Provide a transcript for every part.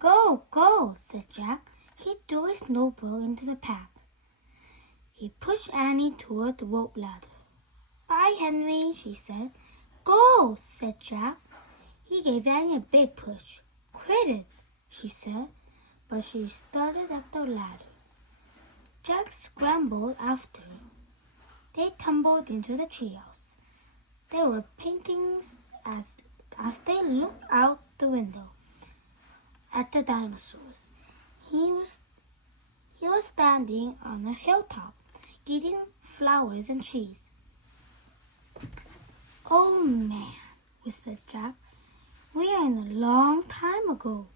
Go, go, said Jack. He threw his notebook into the pack. He pushed Annie toward the rope ladder. Bye, Henry, she said. Go, said Jack. He gave Annie a big push. Quit it, she said, but she started up the ladder. Jack scrambled after her. They tumbled into the treehouse. There were paintings as they looked out the window at the dinosaurs. He was standing on a hilltop, eating flowers and trees. Oh man, whispered Jack. We are in a long time ago.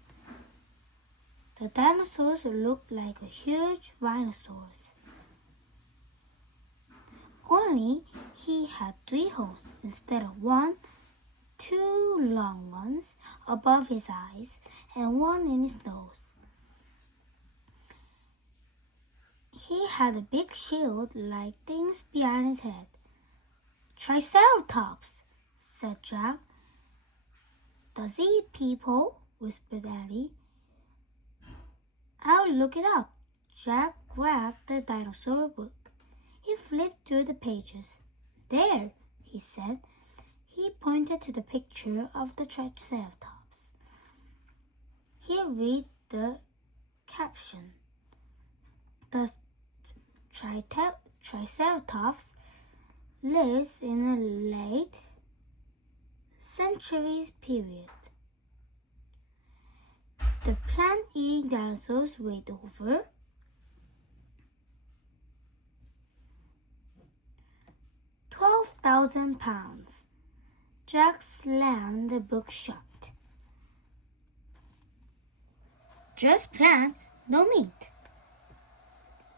The dinosaurs looked like a huge rhinoceros. Only he had 3 holes instead of 1, 2 long ones above his eyes and 1 in his nose. He had a big shield-like things behind his head. Triceratops, said Jack. Does he eat people? Whispered Annie. I'll look it up. Jack grabbed the dinosaur book. He flipped through the pages. There, he said. He pointed to the picture of the Triceratops. He read the caption. The Triceratops lives in a late centuries period. The plant-eating dinosaurs weighed over 12,000 pounds. Jack slammed the book shut. Just plants, no meat.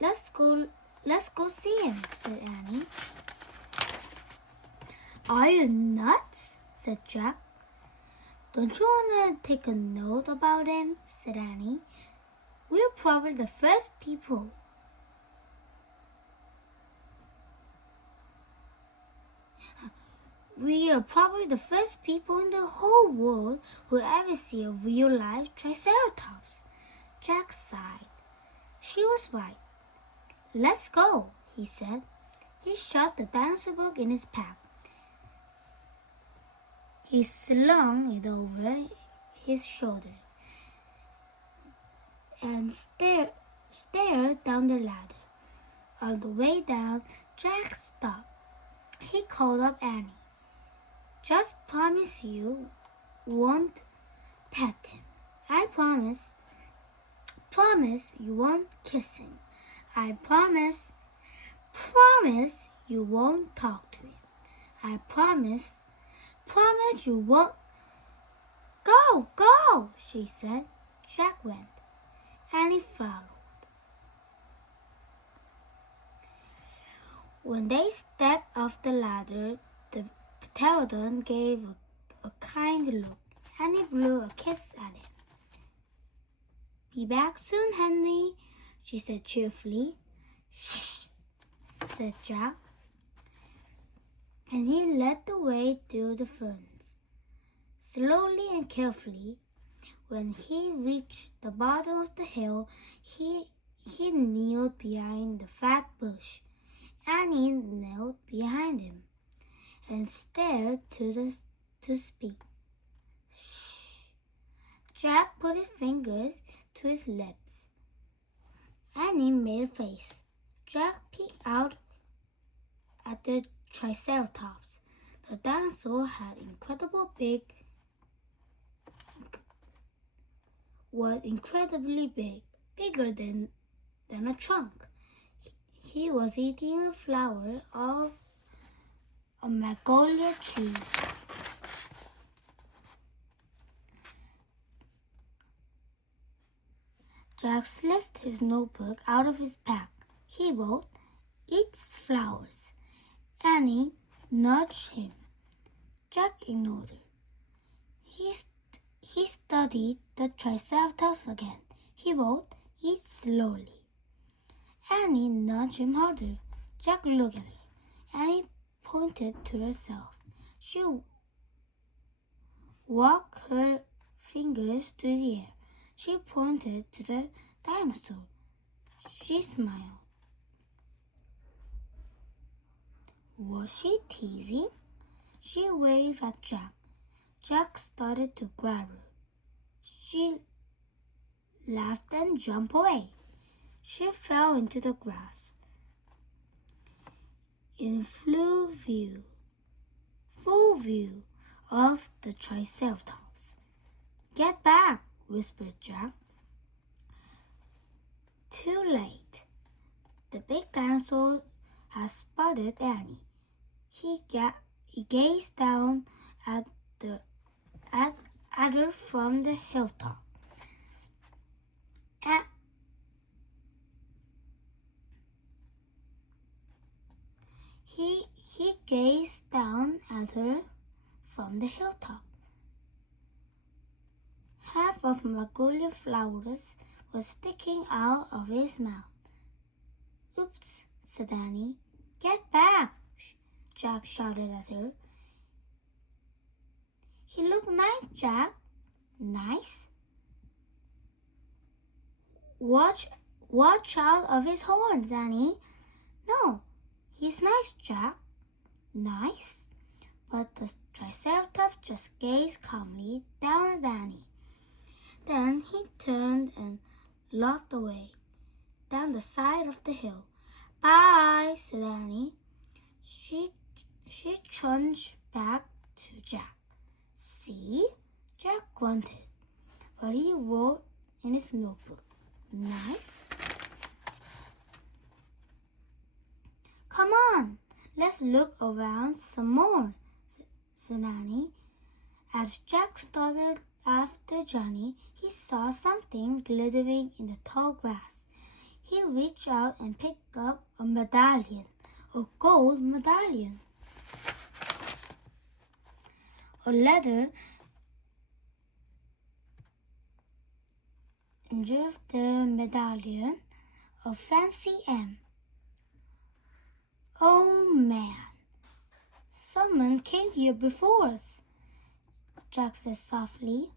Let's go see him, said Annie. Are you nuts? Said Jack. Don't you want to take a note about him? Said Annie. We're probably the first people. We are probably the first people in the whole world who ever see a real-life Triceratops. Jack sighed. She was right. Let's go, he said. He shoved the dinosaur book in his pack. He slung it over his shoulders and stared down the ladder. On the way down, Jack stopped. He called up Annie. Just promise you won't pet him. I promise. Promise you won't kiss him. I promise you won't talk to him. I promise you won't. Go, go, she said. Jack went. Annie followed. When they stepped off the ladder, the pterodon gave a kind look. Annie blew a kiss at him. Be back soon, Henry, she said cheerfully. Shh, said Jack. And he led the way through the ferns. Slowly and carefully, when he reached the bottom of the hill, he kneeled behind the fat bush. Annie knelt behind him and stared to speak. Shh. Jack put his fingers to his lips. Annie made a face. Jack peeked out at the Triceratops. The dinosaur was incredibly big, bigger than a trunk. He was eating a flower of a magnolia tree. Jack slipped his notebook out of his pack. He wrote, "Eats flowers." Annie nudged him. Jack ignored her. He studied the Triceratops again. He wrote, "Eat slowly." Annie nudged him harder. Jack looked at her. Annie pointed to herself. She walked her fingers through the air. She pointed to the dinosaur. She smiled. Was she teasing? She waved at Jack. Jack started to grab her. She laughed and jumped away. She fell into the grass. In full view of the Triceratops. Get back, whispered Jack. Too late. The big dinosaur had spotted Annie. He gazed down at her from the hilltop. He gazed down at her from the hilltop. Half of magnolia flowers was sticking out of his mouth. Oops, said Annie. Get back, Jack shouted at her. He looked nice, Jack. Nice? Watch out of his horns, Annie. No, he's nice, Jack. Nice? But the Triceratops just gazed calmly down at Annie. Then he turned and locked away down the side of the hill. Bye, said Annie. She trudged back to Jack. See? Jack grunted, but he wrote in his notebook. Nice. Come on, let's look around some more, said Annie. As Jack started after Johnny, he saw something glittering in the tall grass. He reached out and picked up a medallion, a gold medallion. A letter engraved the medallion of Fancy M. Oh man, someone came here before us, Jack said softly.